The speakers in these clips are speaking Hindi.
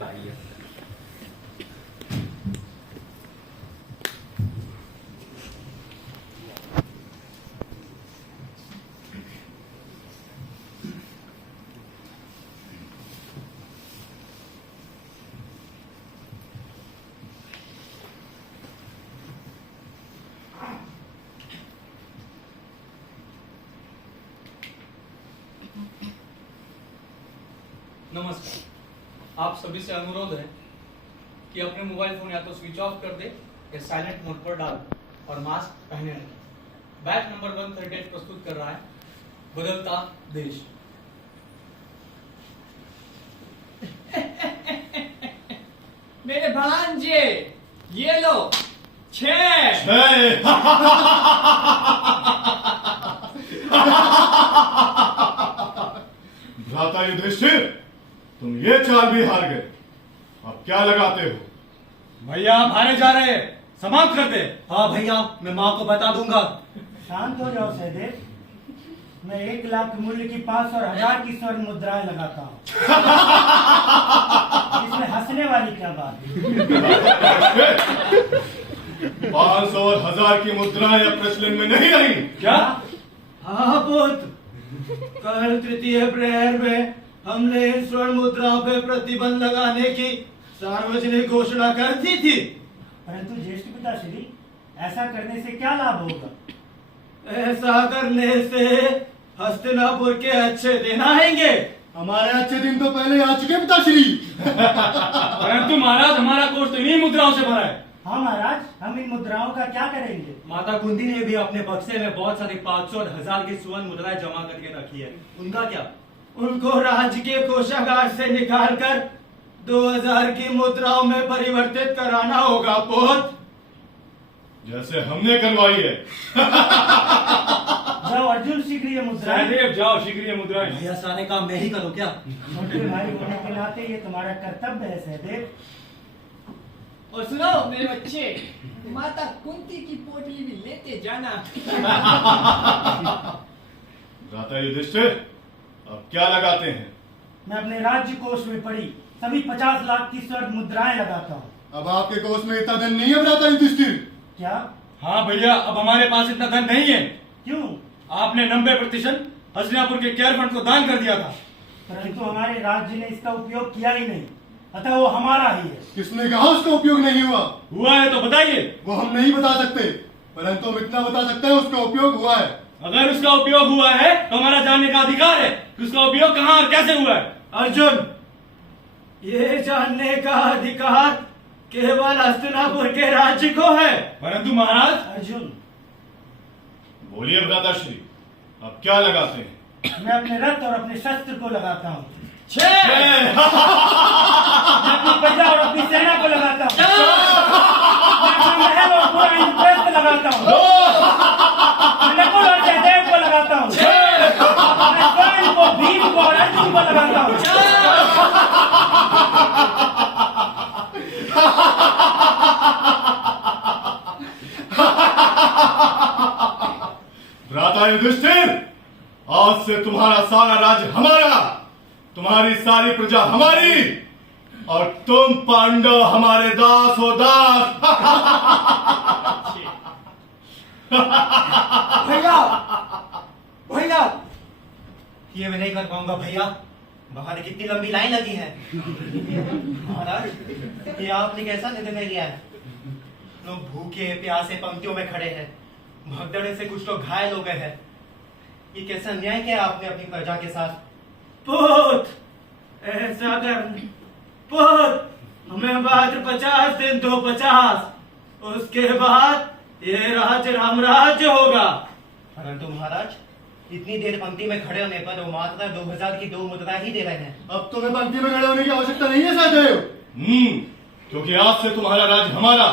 बारी है। नमस्कार। आप सभी से अनुरोध है कि अपने मोबाइल फोन या तो स्विच ऑफ कर दे या साइलेंट मोड पर डाल और मास्क पहने रखें। बैच नंबर 138 प्रस्तुत कर रहा है बदलता देश। मेरे भांजे, ये लो 6। भ्राता युधिष्ठिर, तुम ये चाल भी हार गए। अब क्या लगाते हो? भैया आप हारे जा रहे हैं, समाप्त कर दे। हाँ भैया, मैं माँ को बता दूंगा। शांत हो जाओ सहदेव। मैं 1 लाख मूल्य की 500 और 1000 की स्वर्ण मुद्राएं लगाता हूँ। इसमें हंसने वाली क्या बात है? 500 और 1000 की मुद्राएं अब प्रचलन में नहीं रही। क्या? हाँ पुत्र, कल तृतीय प्रहर में हमने इन स्वर्ण मुद्राओं पर प्रतिबंध लगाने की सार्वजनिक घोषणा कर दी थी। परंतु ज्येष्ठ पिताश्री, ऐसा करने से क्या लाभ होगा? ऐसा करने से हस्तिनापुर के अच्छे दिन आएंगे। हमारे अच्छे दिन तो पहले आ चुके पिताश्री। परंतु महाराज, हमारा कोष तो इन्हीं मुद्राओं से भरा है। हाँ महाराज, हम इन मुद्राओं का क्या करेंगे? माता कुंती ने भी अपने बक्से में बहुत सारी 500 और 1000 की स्वर्ण मुद्राएं जमा करके रखी है। उनका क्या? उनको राज्य के कोषागार से निकालकर 2000 की मुद्राओं में परिवर्तित कराना होगा पुत्र। जैसे हमने करवाई है। जाओ अर्जुन, शीघ्र ये मुद्राएं। सहदेव जाओ, शीघ्र ये मुद्राएं। भैया सारे काम मैं ही करूँ क्या? छोटे भाई होने के नाते ये तुम्हारा कर्तव्य है सहदेव। और सुनो मेरे बच्चे, माता कुंती की पोटली भी लेते जाना। भ्राता युधिष्ठिर, अब क्या लगाते हैं? मैं अपने राज्य कोष में पड़ी सभी 50 लाख की स्वर्ण मुद्राएं लगाता हूँ। अब आपके कोष में इतना धन नहीं है भ्राता युधिष्ठिर। क्या? हाँ भैया, अब हमारे पास इतना धन नहीं है। क्यों? आपने 90% हस्तिनापुर के केयर फंड को दान कर दिया था। परंतु हमारे राज्य ने इसका उपयोग किया ही नहीं, अतः वो हमारा ही है। किसने कहा उसका उपयोग नहीं हुआ? हुआ है तो बताइए। वो हम नहीं बता सकते, परंतु हम इतना बता सकते हैं उसका उपयोग हुआ है। अगर उसका उपयोग हुआ है तो हमारा जानने का अधिकार है कि उसका उपयोग कहाँ और कैसे हुआ है। अर्जुन, ये जानने का अधिकार केवल हस्तिनापुर के राज्य को है। परंतु महाराज, अर्जुन, बोलिए भ्राताश्री, अब क्या लगाते हैं? मैं अपने रथ और अपने शस्त्र को लगाता हूँ। 6। मैं अपनी प्रजा और अपनी सेना को लगाता हूँ। मैं अपना महल और पूरा इंद्रप्रस्थ लगाता हूँ। मैं नकुल और सहदेव को लगाता हूँ। मैं स्वयं को, भीम को और अर्जुन को लगाता हूँ। भ्राता युधिष्ठिर, आज से तुम्हारा सारा राज्य हमारा, तुम्हारी सारी प्रजा हमारी, और तुम पांडव हमारे दास हो दास। भैया, भैया, ये मैं नहीं कर पाऊंगा भैया। बाहर कितनी लंबी लाइन लगी है। महाराज, ये आपने कैसा निर्णय लिया है? लोग भूखे प्यासे पंक्तियों में खड़े हैं, भगदड़ से कुछ लोग घायल हो गए हैं। ये कैसा अन्याय किया आपने अपनी प्रजा के साथ? पुत्र, ऐसा कर पुत्र, हमें मात्र 50 दिन तो 50, उसके बाद ये राज्य राम राज्य होगा। परंतु महाराज, इतनी देर पंक्ति में खड़े होने पर वो मात्र 2000 की 2 मुद्रा ही दे रहे हैं। अब तुम्हें पंक्ति में खड़े होने की आवश्यकता नहीं है सहदेव। क्योंकि आज से तुम्हारा राज्य हमारा,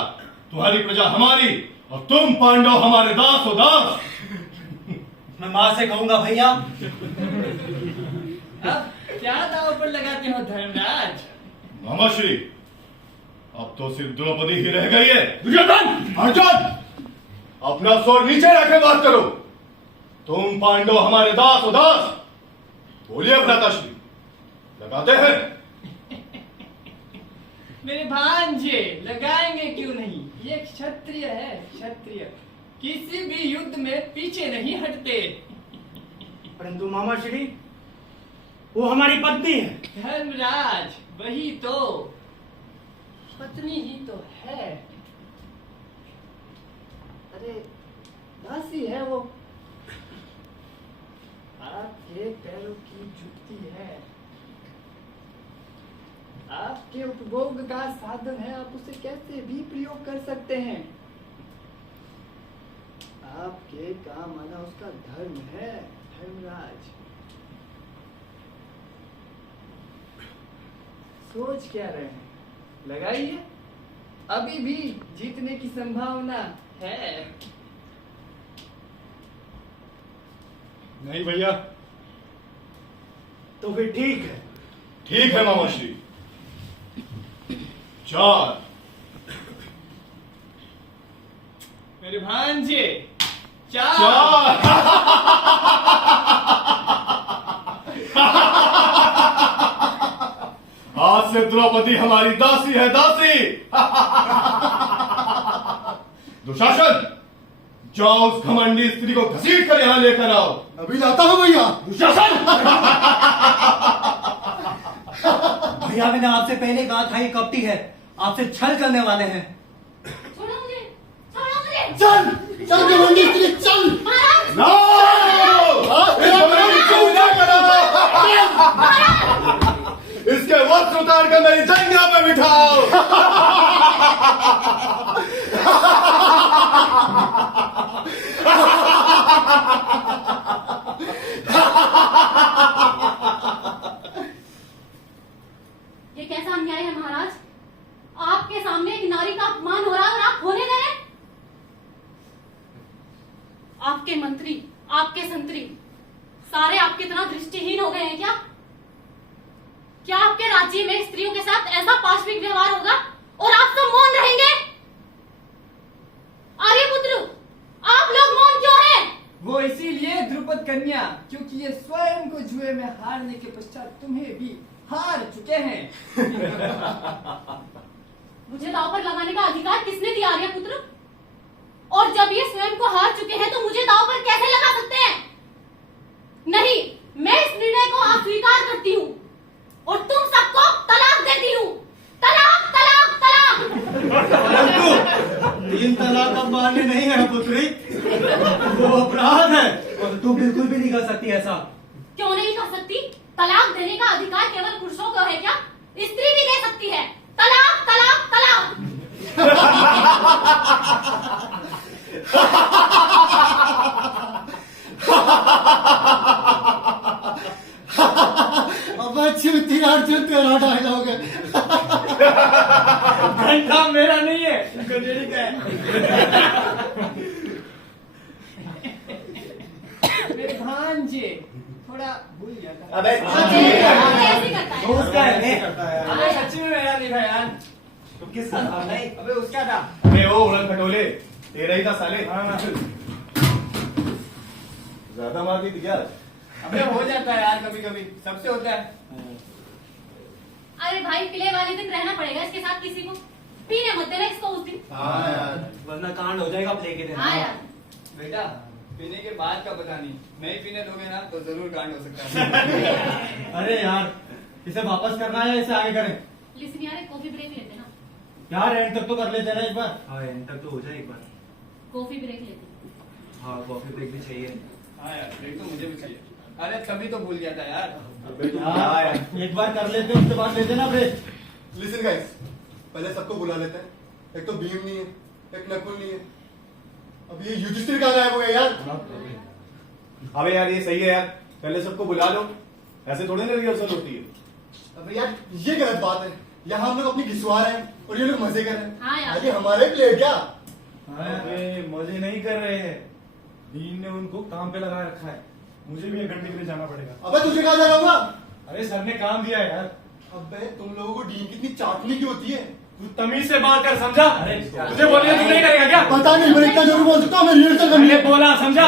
तुम्हारी प्रजा हमारी, और तुम पांडव हमारे दास हो दास। मैं माँ से कहूंगा भैया। अब क्या दाव पर लगाते हो धर्मराज? मामाश्री, अब तो सिर्फ द्रौपदी ही रह गई है। दुर्योधन! अर्जुन, अपना स्वर नीचे रखे बात करो। तुम पांडव हमारे दास हो दास। बोलिए भ्राताश्री, लगाते हैं? मेरे भांजे लगाएंगे क्यों नहीं? ये क्षत्रिय है, क्षत्रिय किसी भी युद्ध में पीछे नहीं हटते। परंतु मामा श्री, वो हमारी पत्नी है। धर्मराज, वही तो, पत्नी ही तो है। अरे दासी है वो, आपके पैरों की जुत्ती है, आपके उपभोग का साधन है, आप उसे कैसे भी प्रयोग कर सकते हैं। आपके काम आना उसका धर्म है धर्मराज। सोच क्या रहे हैं? लगाइए, अभी भी जीतने की संभावना है। नहीं भैया। तो फिर ठीक है। ठीक है मामा श्री। 4। मेरे भांजे, 4। आज से द्रौपदी हमारी दासी है, दासी। दुशासन, जाओ उस घमंडी स्त्री को घसीट कर यहां लेकर आओ। अभी लाता हूं भैया। दुशासन! भैया, मैंने आपसे पहले कहा था ये कपटी है, आपसे छल करने वाले हैं। छोड़ो मुझे, छोड़ो मुझे। चल चल घमंडी स्त्री, चल। महाराज, इस घमंडी को पूजा करो। इसके वस्त्र उतार कर मेरी जंघा पे बिठाओ। ये कैसा अन्याय है महाराज? आपके सामने एक नारी का अपमान हो रहा है और आप होने दे रहे? आपके मंत्री, आपके संतरी सारे आपकी तरह दृष्टिहीन हो गए हैं क्या? क्या आपके राज्य में स्त्रियों के साथ ऐसा पाशविक व्यवहार होगा और आप सब मौन रहेंगे? आर्यपुत्र, आप लोग मौन क्यों हैं? वो इसीलिए द्रुपद कन्या, क्योंकि ये स्वयं को जुए में हारने के पश्चात तुम्हें भी हार चुके हैं। मुझे दांव पर लगाने का अधिकार किसने दिया आर्यपुत्र? और जब ये स्वयं को हार चुके हैं तो मुझे दांव पर कैसे लगा सकते हैं? नहीं, मैं इस निर्णय को अस्वीकार करती हूँ और तुम सबको तलाक देती हूँ। तलाक, तलाक, तलाक। परंतु 3 तलाक अब मान्य नहीं है पुत्री, वो अपराध है और तू बिल्कुल भी नहीं कर सकती ऐसा। क्यों नहीं कर सकती? तलाक देने का अधिकार केवल पुरुषों को है क्या? स्त्री भी दे सकती है। तलाक, तलाक, तलाक। अब अच्छी अर्जुन तेरा डायलॉग है। घंटा मेरा नहीं है, गजेड़ी का है। मेरे भांजे, थोड़ा भूल गया था। अबे ऐसे करता है। उसका है। अरे सच्ची में मेरा नहीं था यार। तो किसका था? नहीं, अबे उसका था। अरे ओ उड़न खटोले, तेरा ही था साले। ज्यादा मार दी थी क्या? अबे हो जाता है यार, कभी कभी सबसे होता है। अरे भाई, पिले वाले दिन रहना पड़ेगा इसके साथ किसी को। पीने मत देना इसको उस दिन। हाँ यार, वरना कांड हो जाएगा प्ले के दिन। हाँ यार। बेटा, पीने के बाद का पता नहीं, नहीं पीने दोगे ना तो जरूर कांड हो सकता है। अरे यार, इसे वापस करना है, इसे आगे करें। लिसन यार, एक कॉफी ब्रेक लेते ना। यार एंड तक तो कर लेते ना एक बार। हाँ, एंड तक तो हो जाए एक बार। कॉफी ब्रेक लेते। हाँ, कॉफी ब्रेक भी चाहिए। हाँ यार, ब्रेक तो मुझे भी चाहिए। अरे तभी तो भूल गया था यार। यार, एक बार कर लेते, उसके बाद लेते ना ब्रेक। लिसन गाइस, पहले सबको बुला लेते हैं। एक तो भीम नहीं है, एक नकुल नहीं है, अब ये युधिष्ठिर कहाँ गायब हो गया यार? अबे यार ये सही है यार, पहले सबको बुला लो, ऐसे थोड़ी ना रिहर्सल होती है। अबे यार ये गलत बात है, यहाँ हम लोग अपनी घिसवा रहे हैं और ये लोग मजे कर रहे हैं। हाँ यार। अरे हमारे भी ले क्या? अरे मजे नहीं कर रहे हैं, दीन ने उनको काम पे लगा रखा है। मुझे भी 1 घंटे के लिए जाना पड़ेगा। अबे तुझे कहाँ जाना होगा? अरे सर ने काम दिया है यार। अबे तुम लोगों को डीन कितनी चाटनी की होती है। तू तमीज से बात कर, समझा? तुझे बोलिए तू नहीं करेगा क्या? पता नहीं, मैं इतना जरूर बोल सकता हूँ, मैं रिहर्सल करनी मैंने है। बोला, समझा?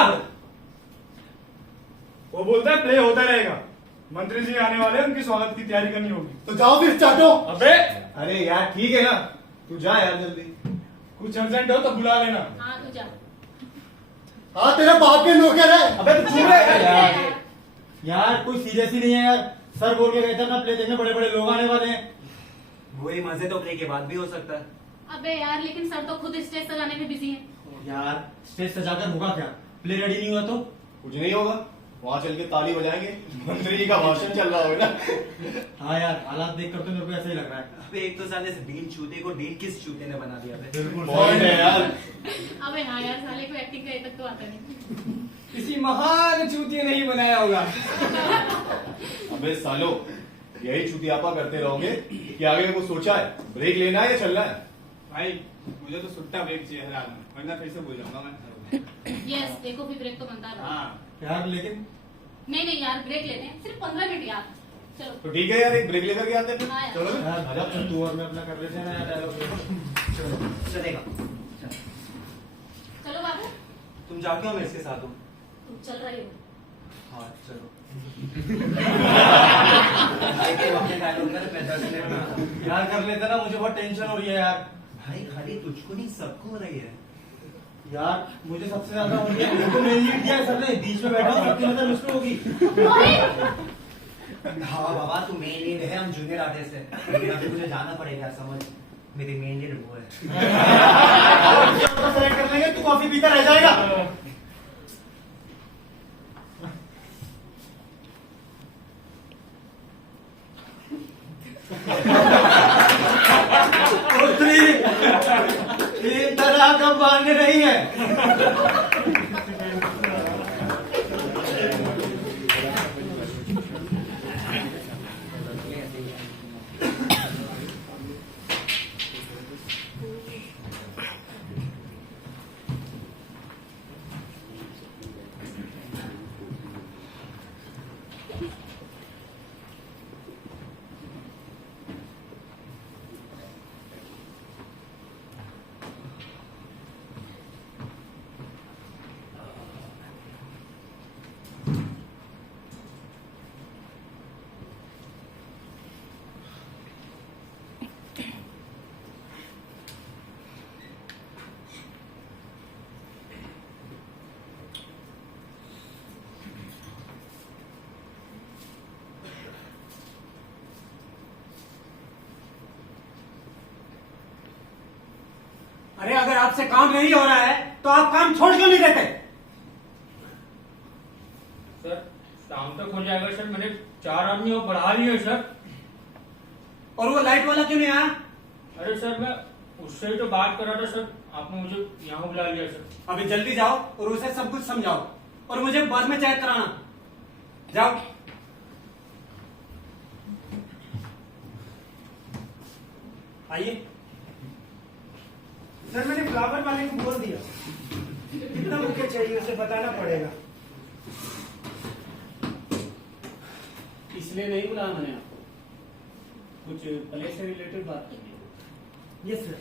वो बोलता है प्ले होता रहेगा, मंत्री जी आने वाले हैं, उनके स्वागत की तैयारी करनी होगी। तो जाओ फिर चाटो। अबे अरे यार ठीक है ना, तू जा यार जल्दी। कुछ अर्जेंट हो तो बुला लेना। हाँ तू जा। हाँ तेरा बाप के नौकर है। अबे तू चुप रह यार। यार कोई सीरियस ही नहीं है यार, सर बोल के गए थे ना प्ले देखने बड़े बड़े लोग आने वाले हैं। वही मजे तो प्ले के बाद भी हो सकता है। अबे यार लेकिन सर तो खुद स्टेज सजाने में बिजी हैं। यार स्टेज सजाकर होगा क्या, प्ले रेडी नहीं हुआ तो? कुछ नहीं होगा, वहाँ चल के ताली बजाएंगे, मंत्री जी का भाषण चल रहा होगा ना। हाँ यार हालात देख कर तो मेरे को ऐसा ही लग रहा है। अबे एक तो साले से डील चूते को डील किस चूते ने बना दिया बे? पॉइंट है यार। अबे हाँ यार साले को एक्टिंग का तक तो आता नहीं। किसी महान चूतिए ने ही बनाया होगा। अबे सालो, यही चुतियापा करते रहोगे कि आगे कुछ सोचा है? ब्रेक लेना है या चलना है? भाई मुझे तो सुट्टा ब्रेक चाहिए फिलहाल, वरना फिर से भूल जाऊंगा मैं। यस देखो भी ब्रेक तो बनता है। हाँ यार लेकिन नहीं यार ब्रेक लेते हैं, सिर्फ 15 मिनट यार। चलो। तो ठीक है यार, एक ब्रेक लेकर के आते हैं फिर। हाँ यार। चलो ना। यार आजा फिर तू और मैं अपना कर लेते हैं ना यार डायलॉग। चलेगा। चलो बाबू तुम जाके हो मैं इसके साथ हूँ। तुम चल रहे हो। हाँ चलो। अपने डायलॉग कर, मैं 10 मिनट में आता हूँ। यार कर लेते ना, मुझे बहुत टेंशन हो रही है यार। भाई खाली तुझको नहीं सबको हो रही है। यार मुझे सबसे ज्यादा हो रही है, मेरे को मेन लीड दिया है सर ने, बीच में बैठा हूँ, सबकी नजर मुझ पे होगी। हाँ बाबा तू मेन लीड है, हम जूनियर आर्टिस्ट है, लेकिन अभी तुझे जाना पड़ेगा, समझ। मेरी मेन लीड वो है। सेलेक्ट कर लेंगे, तू कॉफी पीता रह जाएगा। तीन तरह का बांध रही है। अरे अगर आपसे काम नहीं हो रहा है तो आप काम छोड़ क्यों नहीं देते? सर शाम तक हो जाएगा सर, मैंने 4 आदमी और बढ़ा लिए सर। और वो लाइट वाला क्यों नहीं आया? अरे सर मैं उससे ही तो बात कर रहा था सर, आपने मुझे यहाँ बुला लिया सर। अभी जल्दी जाओ और उसे सब कुछ समझाओ और मुझे बाद में चेक कराना। जाओ। आइए। सर मैंने फ्लावर वाले को बोल दिया, कितना बुके चाहिए उसे बताना पड़ेगा। इसलिए नहीं बुलाया मैंने आपको, कुछ प्ले से रिलेटेड बात करनी है। Yes sir.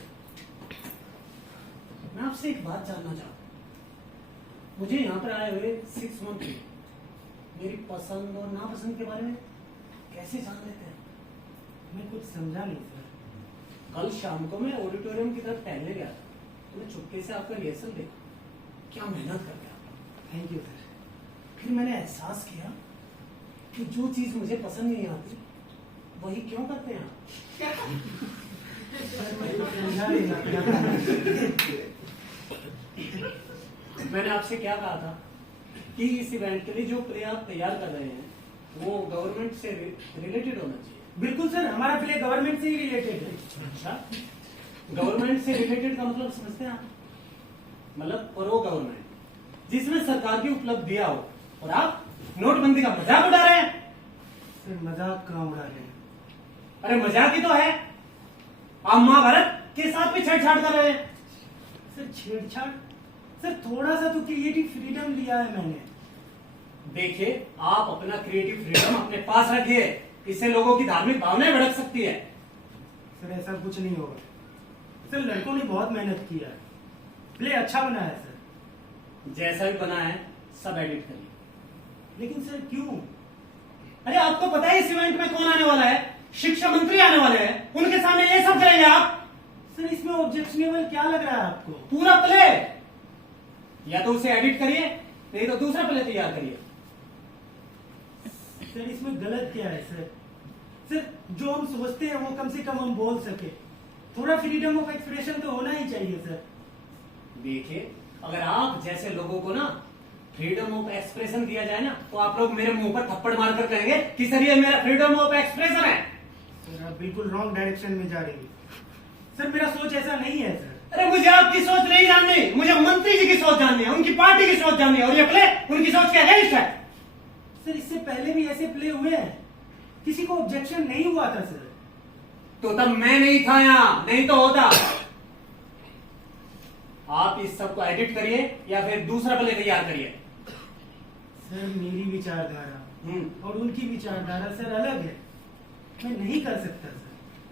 मैं आपसे एक बात जानना चाहता हूँ। मुझे यहाँ पर आए हुए 6 मंथ मेरी पसंद और नापसंद के बारे में कैसे जान लेते हैं? मैं कुछ समझा नहीं सर। कल शाम को मैं ऑडिटोरियम की तरफ टहलने गया था, तो मैं चुपके से आपका रिहर्सल देखा। क्या मेहनत करके आप। Thank you sir. फिर मैंने एहसास किया कि जो चीज मुझे पसंद नहीं आती वही क्यों करते हैं आप? सर मैं कुछ समझा नहीं सकता। मैंने आपसे क्या कहा था कि इस इवेंट के लिए जो प्ले आप तैयार कर रहे हैं वो गवर्नमेंट से रिलेटेड होना चाहिए। बिल्कुल सर, हमारा प्ले गवर्नमेंट से ही रिलेटेड है। अच्छा, गवर्नमेंट से रिलेटेड का मतलब समझते हैं आप? मतलब प्रो गवर्नमेंट, जिसमें सरकार की उपलब्धियां हो, और आप नोटबंदी का मजाक उड़ा रहे हैं। सर मजाक कहाँ उड़ा रहे हैं? अरे मजाक ही तो है, आप महाभारत के साथ भी छेड़छाड़ कर रहे हैं। सर छेड़छाड़? सर थोड़ा सा तो क्रिएटिव फ्रीडम लिया है मैंने। देखिए, आप अपना क्रिएटिव फ्रीडम अपने पास रखिए, इससे लोगों की धार्मिक भावनाएं भड़क सकती है। सर ऐसा कुछ नहीं होगा। सर लड़कों ने बहुत मेहनत किया है, प्ले अच्छा बना है सर। जैसा भी बना है सब एडिट करिए। लेकिन सर क्यों? अरे आपको पता है इस इवेंट में कौन आने वाला है? शिक्षा मंत्री आने वाले हैं, उनके सामने ये सब करेंगे आप? सर इसमें ऑब्जेक्शनेबल क्या लग रहा है आपको? पूरा प्ले या तो उसे एडिट करिए, नहीं तो दूसरा प्ले तैयार करिए। सर इसमें गलत क्या है सर? सर जो हम सोचते हैं वो कम से कम हम बोल सके। थोड़ा फ्रीडम ऑफ एक्सप्रेशन तो होना ही चाहिए सर। देखिए, अगर आप जैसे लोगों को ना फ्रीडम ऑफ एक्सप्रेशन दिया जाए ना, तो आप लोग मेरे मुंह पर थप्पड़ मारकर कहेंगे कि सर ये मेरा फ्रीडम ऑफ एक्सप्रेशन है। सर आप बिल्कुल रॉन्ग डायरेक्शन में जा रहे हैं। सर मेरा सोच ऐसा नहीं है सर। अरे मुझे आपकी सोच नहीं जाननी, मुझे मंत्री जी की सोच जाननी है, उनकी पार्टी की सोच जाननी है, और ये प्ले उनकी सोच के अगेंस्ट है। सर इससे पहले भी ऐसे प्ले हुए हैं, किसी को ऑब्जेक्शन नहीं हुआ था सर। तो तब मैं नहीं था यहाँ, नहीं तो होता। आप इस सब को एडिट करिए या फिर दूसरा प्ले तैयार करिए। सर मेरी विचारधारा और उनकी विचारधारा सर अलग है, मैं नहीं कर सकता सर।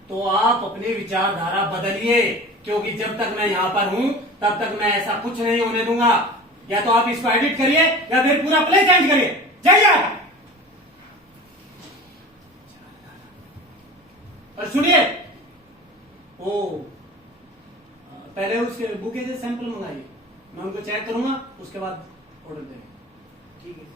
तो आप अपनी विचारधारा बदलिए, क्योंकि जब तक मैं यहाँ पर हूँ तब तक मैं ऐसा कुछ नहीं होने दूंगा। या तो आप इसको एडिट करिए या फिर पूरा प्ले चेंज करिए। जाइए। और सुनिए, ओ पहले उसके बुके के सैंपल मंगाइए, मैं उनको चेक करूंगा, उसके बाद ऑर्डर देंगे। ठीक है सर।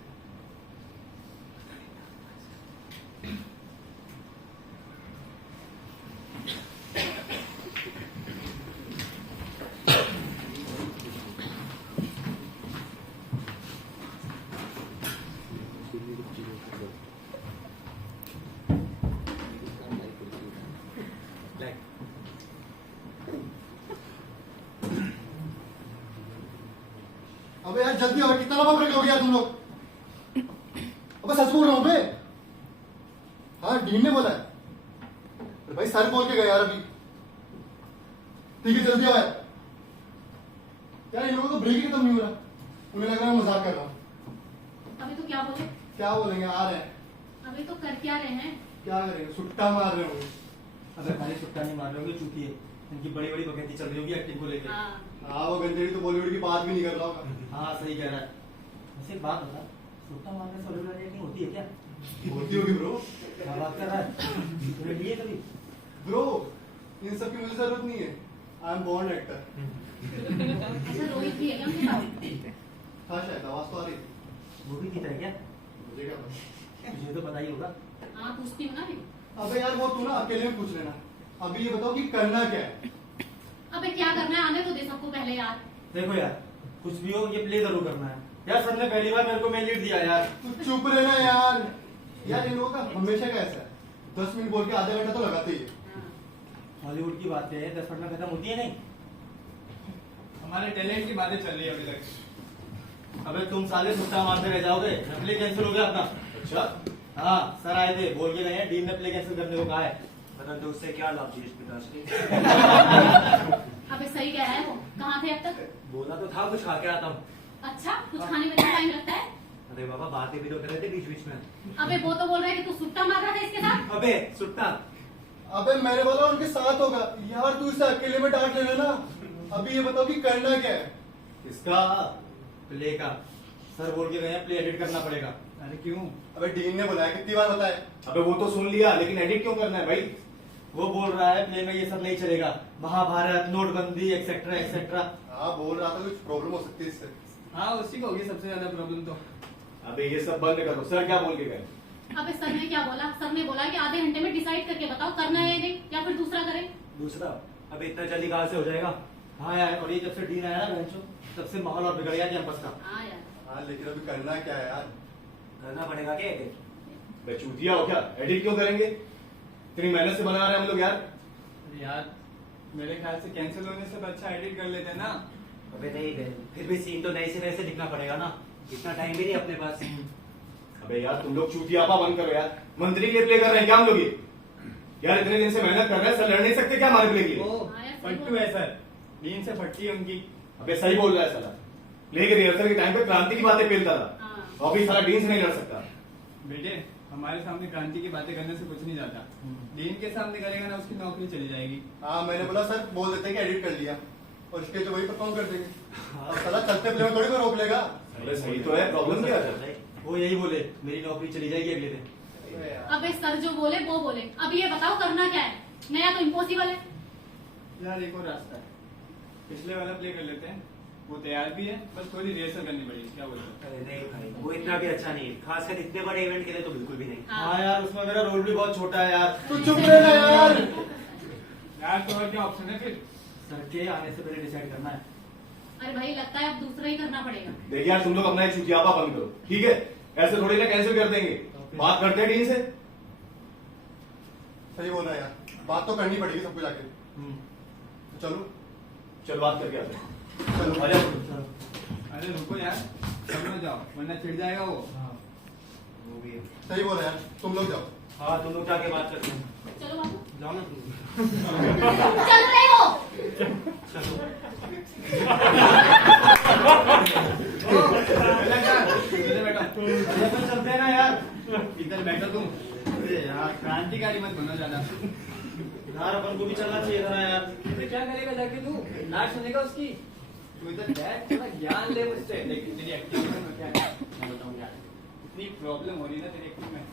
अबे यार जल्दी हो, कितना लंबा ब्रेक हो गया तुम लोग? अबे सच बोल रहा हूँ बे। हाँ डीन ने बोला है। अरे भाई सर बोल के गए यार अभी। ठीक है जल्दी आओ यार। यार इन लोगों को ब्रेक ही खत्म नहीं हो रहा, उन्हें लग रहा है मैं मजाक कर रहा हूँ। अभी तो क्या बोले? क्या बोलेंगे, आ रहे हैं। अभी तो कर क्या रहे हैं? क्या करेंगे, सुट्टा मार रहे होंगे। अगर खाली छुट्टा नहीं मार रहे होंगे, चूती है, इनकी बड़ी बड़ी बकैती चल रही होगी एक्टिंग को लेकर। हाँ। हाँ वो गंजेड़ी तो बॉलीवुड की बात भी नहीं कर रहा होगा। हाँ सही कह रहा है। वैसे एक बात बता, छुट्टा मारने से बड़ी एक्टिंग होती है क्या? होती होगी ब्रो। क्या बात कर रहा है? तूने लिए कभी? ब्रो इन सब की मुझे जरूरत नहीं है, आई एम बॉर्न एक्टर। अच्छा रोहित भी है क्या उनके साथ? हाँ शायद आवाज तो आ रही थी। वो भी गीता है क्या? मुझे क्या पता। मुझे तो पता ही होगा। हाँ पूछती हूँ ना भी। अबे यार वो तू ना अकेले में पूछ लेना। अभी ये बताओ कि करना क्या है? अबे क्या करना है, आने तो दे सबको पहले यार। देखो यार, कुछ भी हो ये प्ले जरूर करना है यार। सर ने पहली बार मेरे को मेन लीड दिया यार। तू चुप रहना यार। यार इन लोगों का हमेशा का ऐसा है, 10 मिनट बोल के आधा घंटा तो लगाते ही है। हॉलीवुड की बातें 10 मिनट में खत्म होती है नहीं। हमारे टैलेंट की बातें चल रही है अभी तक। अबे तुम साले छुट्टा मारते रह जाओगे, प्ले कैंसिल हो गया अपना। अच्छा हाँ सर आए थे, बोल के गए हैं, डीन ने प्ले कैंसिल करने को कहा है। परंतु उससे क्या लाभ जी पिताश के? अबे सही कह रहा है वो। कहाँ थे अब तक? बोला तो था कुछ खा के आता हूँ। अच्छा कुछ खाने में इतना टाइम लगता है? अरे बाबा बातें भी तो कर रहे थे बीच बीच में। अबे वो तो बोल रहा है कि तू सुट्टा मार रहा था इसके साथ। अबे सुट्टा। अबे मैंने बोला उनके साथ होगा यार, तू इसे अकेले में डांट लेना ना। अभी ये बताओ कि करना क्या है? इसका प्ले का सर बोल के गए हैं, प्ले एडिट करना पड़ेगा। अरे क्यों? अबे डीन ने बोला है, कितनी बार बताया? अबे वो तो सुन लिया, लेकिन एडिट क्यों करना है भाई? वो बोल रहा है प्ले में ये सब नहीं चलेगा, महाभारत, नोटबंदी एक्सेट्रा एक्सेट्रा। हाँ बोल रहा था कुछ प्रॉब्लम हो सकती है इससे। हाँ उसी को होगी सबसे ज्यादा प्रॉब्लम तो। अबे ये सब बंद करो। सर क्या बोल के गए? अबे सर ने क्या बोला? सर ने बोला कि आधे घंटे में डिसाइड करके बताओ करना है या नहीं, या फिर दूसरा करें। दूसरा? अबे इतना जल्दी कहाँ से हो जाएगा? हाँ यार, और ये जब से डीन आया ना बेंचो, तब से माहौल और बिगड़ गया कैंपस का। हाँ यार। हाँ लेकिन अभी करना क्या है यार? करना पड़ेगा क्या? बे चूतिया हो क्या? एडिट क्यों करेंगे? इतनी मेहनत से बना रहे हैं हम लोग यार। अरे यार मेरे ख्याल से कैंसिल होने से अच्छा एडिट कर लेते ना। अबे नहीं गए, फिर भी सीन तो नए से नए से लिखना पड़ेगा ना, इतना टाइम भी नहीं अपने पास। अबे यार तुम लोग चूतियापा बंद करो यार। मंत्री के लिए प्ले कर रहे हैं क्या हम लोग ये? यार इतने दिन से मेहनत कर रहे हैं, सर लड़ नहीं सकते क्या हमारे प्ले के लिए? हाँ यार, सही फट्टू है सर, डीन से फटती है उनकी। अबे सही बोल रहा है साला। प्ले के रिहर्सल के टाइम पे क्रांति की बातें पेलता था, हाँ। और अभी साला डीन से नहीं लड़ सकता। बेटे हमारे सामने क्रांति की बातें करने से कुछ नहीं जाता। डीन के सामने करेगा ना उसकी नौकरी चली जाएगी। हाँ मैंने बोला सर बोल देते कि एडिट कर लिया और इसके जो वही परफॉर्म कर देंगे। अब साला चलते प्ले में थोड़ी कोई रोक लेगा। अरे सही तो है, प्रॉब्लम क्या है? वो यही बोले, मेरी नौकरी चली जाएगी अगले दिन। अबे सर जो बोले वो बोले, अब ये बताओ करना क्या है? नया तो इम्पॉसिबल है। यार एक और रास्ता है, पिछले वाला प्ले कर लेते हैं, वो तैयार भी है, बस थोड़ी रिहर्सल करनी पड़ेगी। क्या बोलते हो? अरे नहीं भाई, वो इतना भी अच्छा नहीं है, खासकर इतने बड़े इवेंट के लिए तो बिल्कुल भी नहीं। हाँ। यार उसमें मेरा रोल भी बहुत छोटा है यार। तू चुप रहना यार। यार तो और क्या ऑप्शन है फिर? सर के आने से पहले डिसाइड करना है। अरे भाई लगता है अब दूसरा ही करना पड़ेगा। देखिए यार, तुम लोग अपना एक चुतियापा बंद करो, ठीक है? ऐसे थोड़ी ना कैंसिल कर देंगे, बात करते हैं टीम से। सही बोला यार, बात तो करनी पड़ेगी सबको जाके। तो चलो चल बात करके आते हैं। चलो आ जाओ। अरे रुको यार, समझ जाओ वरना चिढ़ जाएगा वो। वो भी है। सही बोला यार, तुम लोग जाओ। हाँ, तुम लोग जाके बात करते हैं। चलो बाबू। जाओ ना तुम। चल रहे हो। इधर बैठो। चलते हैं ना यार, इधर बैठो तुम। अरे यार क्रांतिकारी मत बनो ज्यादा। यार अपन को भी चलना चाहिए था ना यार। क्या करेगा जाके तू? नाच सुनेगा उसकी? तू इधर बैठ, थोड़ा ज्ञान ले मुझसे। लेकिन तेरी एक्टिंग में क्या है मैं बताऊं यार, इतनी प्रॉब्लम हो रही है ना तेरी एक्टिंग में।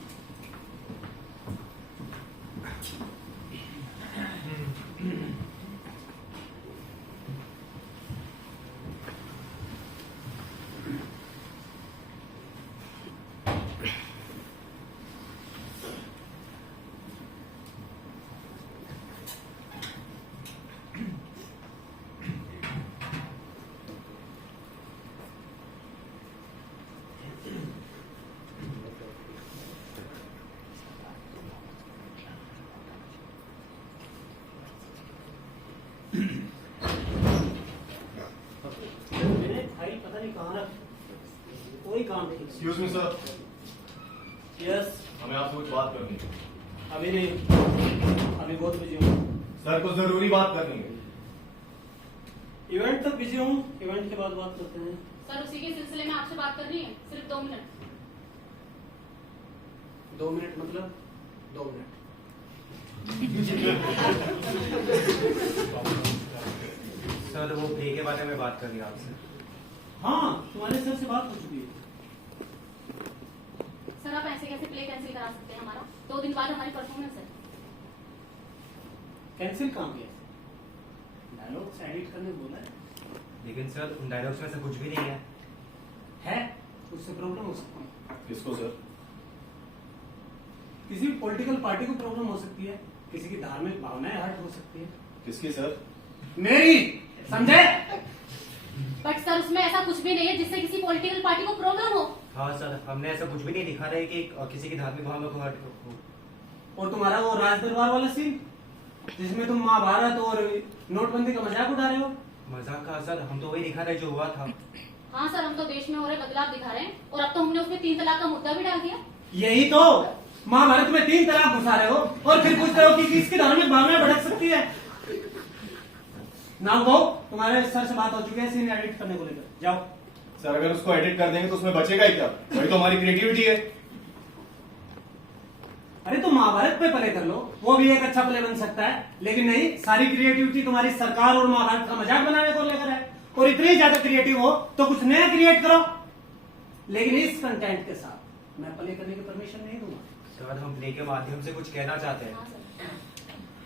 भाई पता नहीं कहाँ रख, कोई काम नहीं। Excuse me sir, yes. हमें आपसे कुछ बात करनी है। अभी नहीं, अभी बहुत बिजी हूँ। सर को जरूरी बात करनी है। इवेंट तक बिजी हूँ, इवेंट के बाद बात करते हैं। सर उसी के सिलसिले में आपसे बात करनी है, सिर्फ 2 मिनट। 2 मिनट मतलब 2 मिनट। सर वो प्ले के बारे में बात करनी है आपसे। हाँ, तुम्हारे सर से बात हो चुकी है। सर आप ऐसे कैसे प्ले कैंसिल करा सकते हैं हमारा? 2 दिन बाद हमारी परफॉर्मेंस है। कैंसिल काम किया? डायलॉग्स एडिट करने बोला है। लेकिन सर उन डायलॉग्स में से कुछ भी नहीं है। है, उससे प्रॉब्लम हो सकती है। किसको सर? किसी पॉलिटिकल पार्टी को प्रॉब्लम हो सकती है, किसी की धार्मिक भावनाएं हर्ट हो सकती है। किसकी सर? मेरी, समझे? बट सर उसमें ऐसा कुछ भी नहीं है जिससे किसी पॉलिटिकल पार्टी को प्रॉब्लम हो। हाँ सर, हमने ऐसा कुछ भी नहीं दिखा रहे कि किसी की धार्मिक भावना को हर्ट हो। और तुम्हारा वो राज दरबार वाला सीन जिसमें तुम महाभारत और नोटबंदी का मजाक उठा रहे हो। मजाक का सर, हम तो वही दिखा रहे जो हुआ था। हाँ सर, हम तो देश में हो रहे बदलाव दिखा रहे हैं और अब तो हमने उसमें 3 तलाक का मुद्दा भी डाल दिया। यही तो, महाभारत में 3 तलाक घुसा रहे हो और फिर पूछ रहे हो कि किसकी धार्मिक भावनाएं भड़क सकती है। नाम बहु, तुम्हारे सर से बात हो चुकी है सीन एडिट करने को लेकर, जाओ। सर अगर उसको एडिट कर देंगे तो उसमें बचेगा ही क्या? वही तो हमारी क्रिएटिविटी है। अरे तो महाभारत पे प्ले कर लो, वो भी एक अच्छा प्ले बन सकता है। लेकिन नहीं, सारी क्रिएटिविटी तुम्हारी सरकार और महाभारत का मजाक बनाने को लेकर है। और इतनी ज्यादा क्रिएटिव हो तो कुछ नया क्रिएट करो, लेकिन इस कंटेंट के साथ मैं प्ले करने की परमिशन नहीं दूंगा। सर हम प्ले के माध्यम से कुछ कहना चाहते हैं। हाँ सर।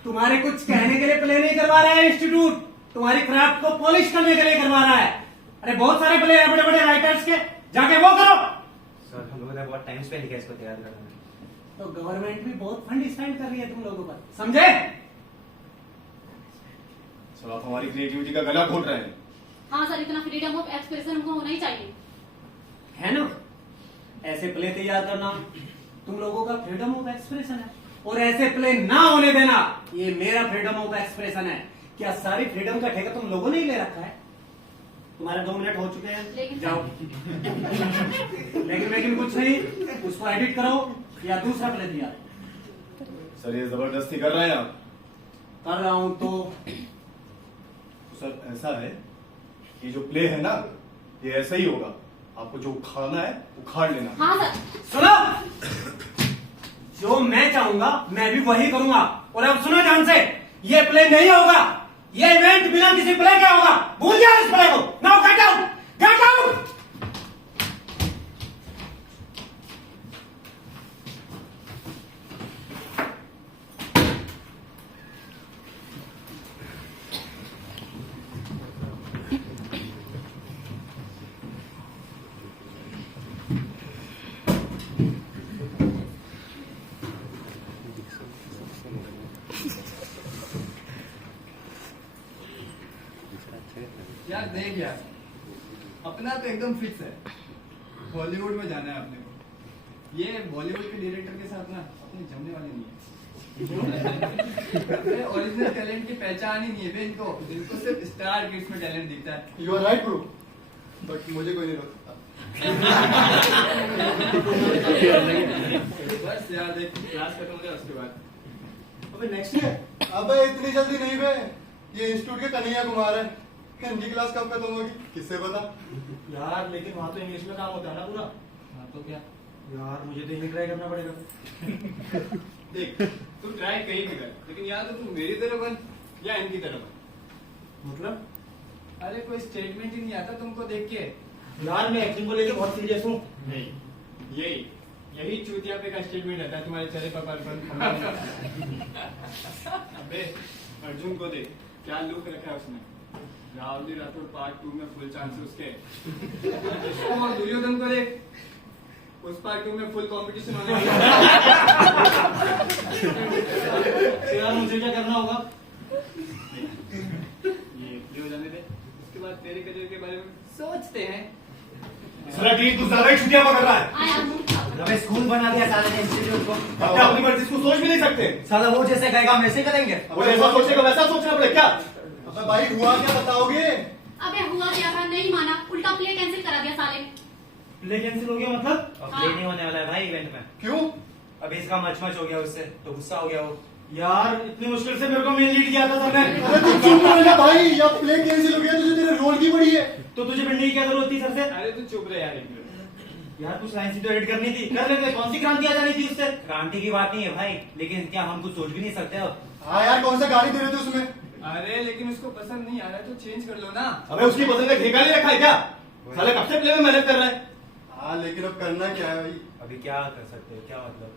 तुम्हारे कुछ कहने के लिए प्ले नहीं करवा रहा है इंस्टीट्यूट, तुम्हारी क्राफ्ट को पॉलिश करने के लिए करवा रहा है। अरे बहुत सारे प्ले हैं बड़े बड़े राइटर्स के, जाके वो करो। सर हम लोगों ने बहुत टाइम स्पेंड किया इसको तैयार करने में। तो गवर्नमेंट भी बहुत फंड स्पेंड कर रही है तुम लोगों पर, समझे? सर आप हमारी क्रिएटिविटी का गला घोट रहे हैं। हाँ सर, इतना फ्रीडम ऑफ एक्सप्रेशन हमको होना ही चाहिए। है ना? ऐसे प्ले तैयार करना तुम लोगों का फ्रीडम ऑफ एक्सप्रेशन है, और ऐसे प्ले ना होने देना ये मेरा फ्रीडम ऑफ एक्सप्रेशन है। क्या सारी फ्रीडम का ठेका तुम लोगों ने ही ले रखा है? तुम्हारे 2 मिनट हो चुके हैं, जाओ। लेकिन कुछ नहीं, उसको एडिट करो या दूसरा प्ले तैयार। सर ये जबरदस्ती कर रहे हैं आप? कर रहा हूं तो सर ऐसा है, ये जो प्ले है ना, ये ऐसा ही होगा। आपको जो उखाड़ना है उखाड़ लेना। हाँ सर। सुनो, जो मैं चाहूंगा मैं भी वही करूंगा। और अब सुनो ध्यान से, ये प्ले नहीं होगा, ये इवेंट बिना किसी प्ले के होगा। भूल जाओ इस प्ले को। Now get out, get out. यार देख यार, अपना तो एकदम फिक्स है, हॉलीवुड में जाना है अपने को। ये बॉलीवुड के डायरेक्टर के साथ ना अपने जमने वाले नहीं है। ओरिजिनल टैलेंट की पहचान ही नहीं है बे इनको सिर्फ स्टार किड्स में टैलेंट दिखता है। You are right bro, but मुझे कोई नहीं रोकता। बस यार देख, क्लास खत्म हो जाए उसके बाद। अबे नेक्स्ट ईयर? अबे इतनी जल्दी नहीं बे, ये इंस्टीट्यूट के कन्हैया कुमार है, हिंदी क्लास कब खत्म होगी किससे पता। यार लेकिन वहाँ तो इंग्लिश में काम होता है ना पूरा। हाँ तो क्या यार मुझे तो यही ट्राई करना पड़ेगा। देख, तू ट्राई कहीं भी कर, लेकिन या तो तू मेरी तरह बन या इनकी तरह बन। मतलब अरे कोई स्टेटमेंट ही नहीं आता तुमको देख के। यार मैं एक्टिंग को लेके बहुत सीरियस हूँ। नहीं, यही चूतिया पे का स्टेटमेंट आता है तुम्हारे चेहरे पर। अबे अर्जुन को देख, क्या लुक रखा है उसने। रावली राठौर पार्ट 2 में फुल चांस है उसके। और दुर्योधन को देख, उस पार्ट 2 में फुल कंपटीशन होने वाला है। यार मुझे क्या करना होगा? ये हो जाने दे, उसके बाद तेरे करियर के बारे में सोचते हैं। साला टीम तू ज्यादा ही छुट्टियां पकड़ रहा है। अबे स्कूल बना दिया साले ने इंस्टीट्यूट को। अपने अपनी मर्जी को सोच भी नहीं सकते। साला वो जैसे कहेगा हम वैसे करेंगे। वो ऐसा सोचेगा वैसा सोचना पड़े क्या? अबे भाई हुआ क्या बताओगे? अबे हुआ क्या था, नहीं माना, उल्टा प्ले कैंसिल करा दिया साले ने। प्ले कैंसिल हो गया मतलब? अब प्ले नहीं होने वाला है भाई इवेंट में। क्यों? अभी इसका मच हो गया उससे, तो गुस्सा हो गया वो। यार इतनी मुश्किल से मेरे को मेन लीड किया था सर ने। अरे तू चुप रह जा भाई, या प्ले कैंसिल हो गया, तुझे तेरे रोल की पड़ी है। तो तुझे मिलने की क्या जरूरत थी सर से? अरे तू चुप रहे यार एक मिनट। यार कुछ लाइन सी तो एडिट करनी थी, कर लेते। कौन सी क्रांति आ जानी थी उससे? क्रांति की बात नहीं है भाई, लेकिन क्या हम कुछ सोच भी नहीं सकते अब? हाँ यार, कौन सा गाली दे रहे थे उसमें? अरे लेकिन उसको पसंद नहीं आ रहा है तो चेंज कर लो ना। अबे उसकी पसंद का ठेका नहीं रखा है क्या? साले कब से प्ले में मेहनत कर रहा है। हाँ लेकिन अब करना क्या है भाई? अभी क्या कर सकते हो, क्या मतलब?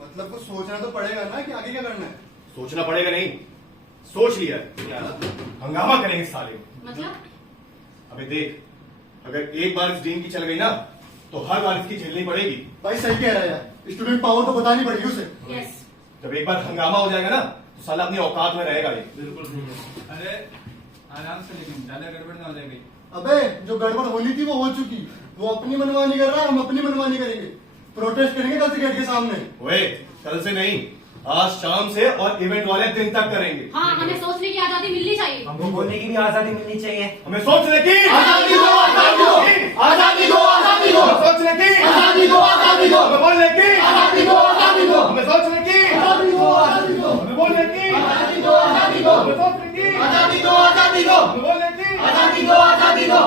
मतलब कुछ सोचना तो पड़ेगा ना कि आगे क्या करना है। सोचना पड़ेगा नहीं, सोच लिया है। क्या हंगामा करेंगे साले। मतलब अबे देख, अगर एक बार इस डीन की चल गई ना तो हर बार इसकी झेलनी पड़ेगी। भाई सही कह रहा है यार, स्टूडेंट पावर तो बतानी पड़ेगी उसे। यस। जब एक बार हंगामा हो जाएगा ना तो साला अपनी औकात में रहेगा ये। अरे आराम से, लेकिन ज्यादा गड़बड़ ना हो जाएगी। अबे जो गड़बड़ होनी थी वो हो चुकी, वो अपनी मनमानी कर रहा है, हम अपनी मनमानी करेंगे। प्रोटेस्ट करेंगे कल से गेट के सामने। ओए कल से नहीं, आज शाम से और इवेंट वाले दिन तक करेंगे। हाँ, हमें सोचने की आजादी मिलनी चाहिए। हमको बोलने की भी आजादी मिलनी चाहिए। हमें सोचने की आजादी दो, आजादी दो, आजादी दो, आजादी दो, हमें सोचने की आजादी दो, आजादी दो, हमें बोलने की आजादी दो, आजादी दो, हमें सोचने की आजादी दो, आजादी दो, हमें बोलने की आजादी दो, आजादी दो, हमें सोचने की आजादी दो, आजादी दो, हमें बोलने की आजादी दो, आजादी दो।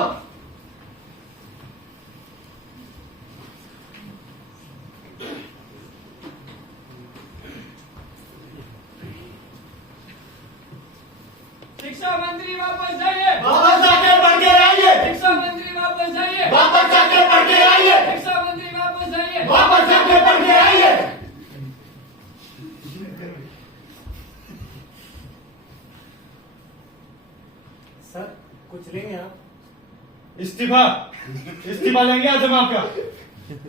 शिक्षा मंत्री वापस जाइए, वापस जाके पढ़ के आइए, शिक्षा मंत्री वापस जाइए, वापस जाके पढ़ के आइए, शिक्षा मंत्री वापस जाइए, वापस जाके पढ़ के आइए। सर कुछ लेंगे आप? इस्तीफा इस्तीफा लेंगे आज हम आपका।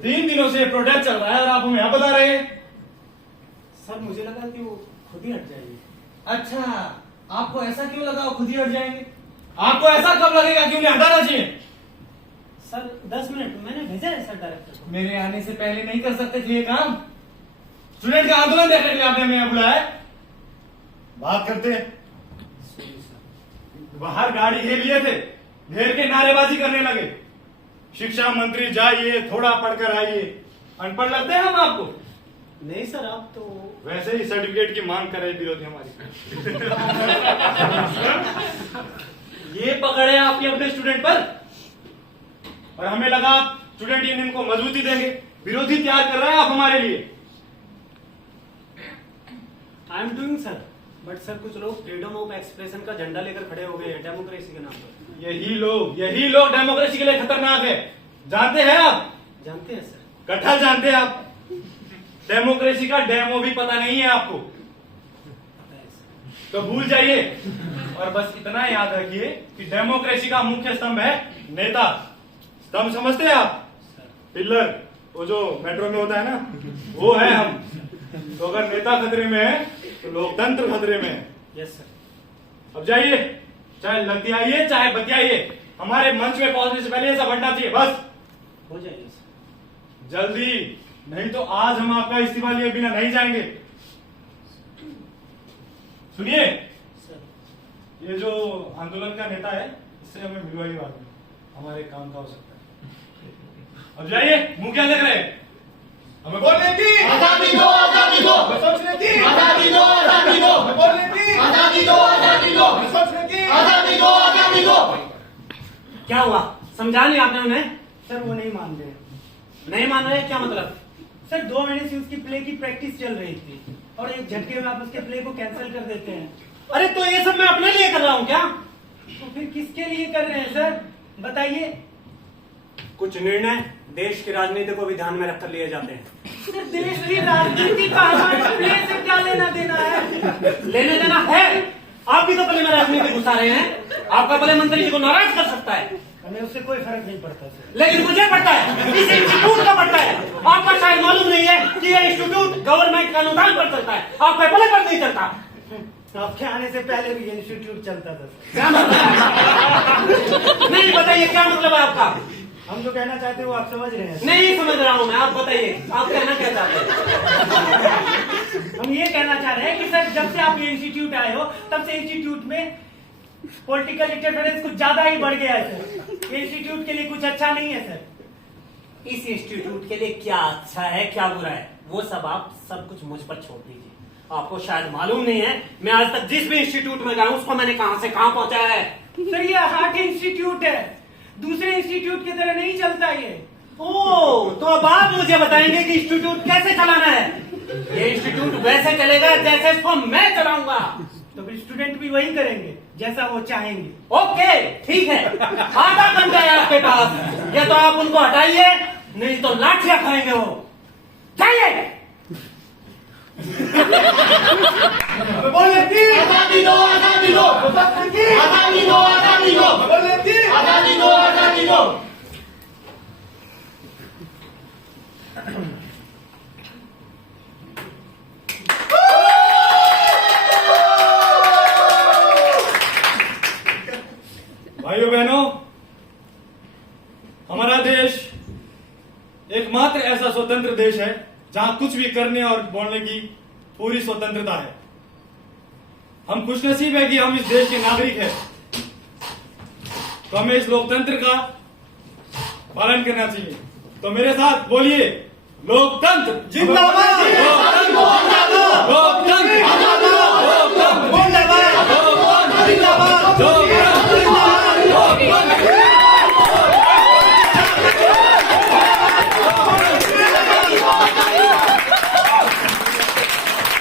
3 दिनों से प्रोटेस्ट चल रहा है और आप हमें यहाँ बता रहे हैं। सर मुझे लगा कि वो खुद ही हट जाएगी। अच्छा, आपको ऐसा क्यों लगा वो खुद ही हट जाएंगे? आपको ऐसा कब लगेगा कि उन्हें हटाना चाहिए? सर 10 मिनट मैंने भेजा है सर डायरेक्टर को। मेरे आने से पहले नहीं कर सकते थे ये काम? स्टूडेंट का आंदोलन देखने के लिए आपने हमें यहाँ बुलाया है? बात करते हैं। बाहर गाड़ी घेर लिए थे, घेर के नारेबाजी करने लगे, शिक्षा मंत्री जाइए, थोड़ा पढ़कर आइए। अनपढ़ लगते हैं हम आपको? नहीं सर, आप तो वैसे ही सर्टिफिकेट की मांग कर रहे विरोधी हमारी। ये पकड़े आपके अपने स्टूडेंट पर, और हमें लगा आप स्टूडेंट यूनियन को मजबूती देंगे। विरोधी तैयार कर रहे हैं आप हमारे लिए। I am doing sir, but sir कुछ लोग फ्रीडम ऑफ एक्सप्रेशन का झंडा लेकर खड़े हो गए हैं डेमोक्रेसी के नाम पर। यही लोग डेमोक्रेसी के लिए खतरनाक है, जानते हैं आप? जानते हैं सर। कट्ठा जानते हैं आप? डेमोक्रेसी का डेमो भी पता नहीं है आपको, तो भूल जाइए। और बस इतना याद रखिए कि डेमोक्रेसी का मुख्य स्तंभ है नेता। स्तंभ समझते हैं आप? पिलर, वो जो मेट्रो में होता है ना, वो है हम। तो अगर नेता खतरे में है तो लोकतंत्र खतरे में है। Yes sir. अब जाइए, चाहे लतियाइए चाहे बतियाइए, हमारे मंच में पहुंचने से पहले ये सब हटना चाहिए। बस हो जाएगा सर। जल्दी, नहीं तो आज हम आपका इस्तीफा लिए बिना नहीं जाएंगे। सुनिए, ये जो आंदोलन का नेता है, इससे हमें मिलवाइए बाद में, हमारे काम का हो सकता है। अब जाइए, मुंह क्या देख रहे हैं? हमें बोलने की आजादी दो, आजादी दो, सोचने की आजादी दो, आजादी दो, हमें बोलने की आजादी दो, आजादी दो, सोचने की आजादी दो, आजादी दो। क्या हुआ, समझा नहीं आपने उन्हें? सर वो नहीं मान रहे। नहीं मान रहे, क्या मतलब? सर 2 महीने से उसकी प्ले की प्रैक्टिस चल रही थी और एक झटके में आप उसके प्ले को कैंसिल कर देते हैं। अरे तो ये सब मैं अपने लिए कर रहा हूँ क्या? तो फिर किसके लिए कर रहे हैं सर, बताइए। कुछ निर्णय देश की राजनीति को भी ध्यान में रखकर लिए जाते हैं। सर देश की राजनीति का हमारे प्ले से क्या लेना देना है? लेने देना है। आप भी तो पहले में राजनीति घुसा रहे हैं। आपका भले मंत्री जी को नाराज कर सकता है, हमें उससे कोई फर्क नहीं पड़ता सर। लेकिन मुझे पड़ता है, इस इंस्टीट्यूट का पड़ता है। आपका शायद मालूम नहीं है कि यह इंस्टीट्यूट गवर्नमेंट के अनुदान पर चलता है, आपके भले पर नहीं चलता। आपके आने से पहले भी इंस्टीट्यूट चलता था सर। क्या मतलब? नहीं बताइए, क्या मतलब है आपका? हम जो कहना चाहते हैं वो आप समझ रहे हैं। नहीं समझ रहा हूँ मैं, आप बताइए, आप कहना क्या चाहते हैं? हम ये कहना चाह रहे हैं कि सर जब से आप ये इंस्टीट्यूट आए हो तब से इंस्टीट्यूट में पॉलिटिकल इंटरफेरेंस कुछ ज्यादा ही बढ़ गया है सर। ये इंस्टीट्यूट के लिए कुछ अच्छा नहीं है सर। इस इंस्टीट्यूट के लिए क्या अच्छा है क्या बुरा है, वो सब आप सब कुछ मुझ पर छोड़ दीजिए। आपको शायद मालूम नहीं है, मैं आज तक जिस भी इंस्टीट्यूट में गया हूं उसको मैंने कहां से कहां पहुंचाया है। सर ये हार्ट इंस्टीट्यूट है, दूसरे इंस्टीट्यूट की तरह नहीं चलता ये। ओ, तो अब आप मुझे बताएंगे कि इंस्टीट्यूट कैसे चलाना है। ये इंस्टीट्यूट वैसे चलेगा जैसे इसको मैं चलाऊंगा। तो फिर स्टूडेंट भी वही करेंगे जैसा वो चाहेंगे। ओके ठीक है, आधा घंटा है आपके पास, या तो आप उनको हटाइए नहीं तो लाठियां खाएंगे वो। जाइए। बोलने की आजादी दो, आजादी दो, आजादी दो, आजादी दो, बोलने की आजादी दो, आजादी दो। भाइयों बहनों, हमारा देश एकमात्र ऐसा स्वतंत्र देश है जहां कुछ भी करने और बोलने की पूरी स्वतंत्रता है। हम खुशनसीब है कि हम इस देश के नागरिक हैं, तो हमें इस लोकतंत्र का पालन करना चाहिए। तो मेरे साथ बोलिए, लोकतंत्र जिंदाबाद, लोकतंत्र जिंदाबाद, लोकतंत्र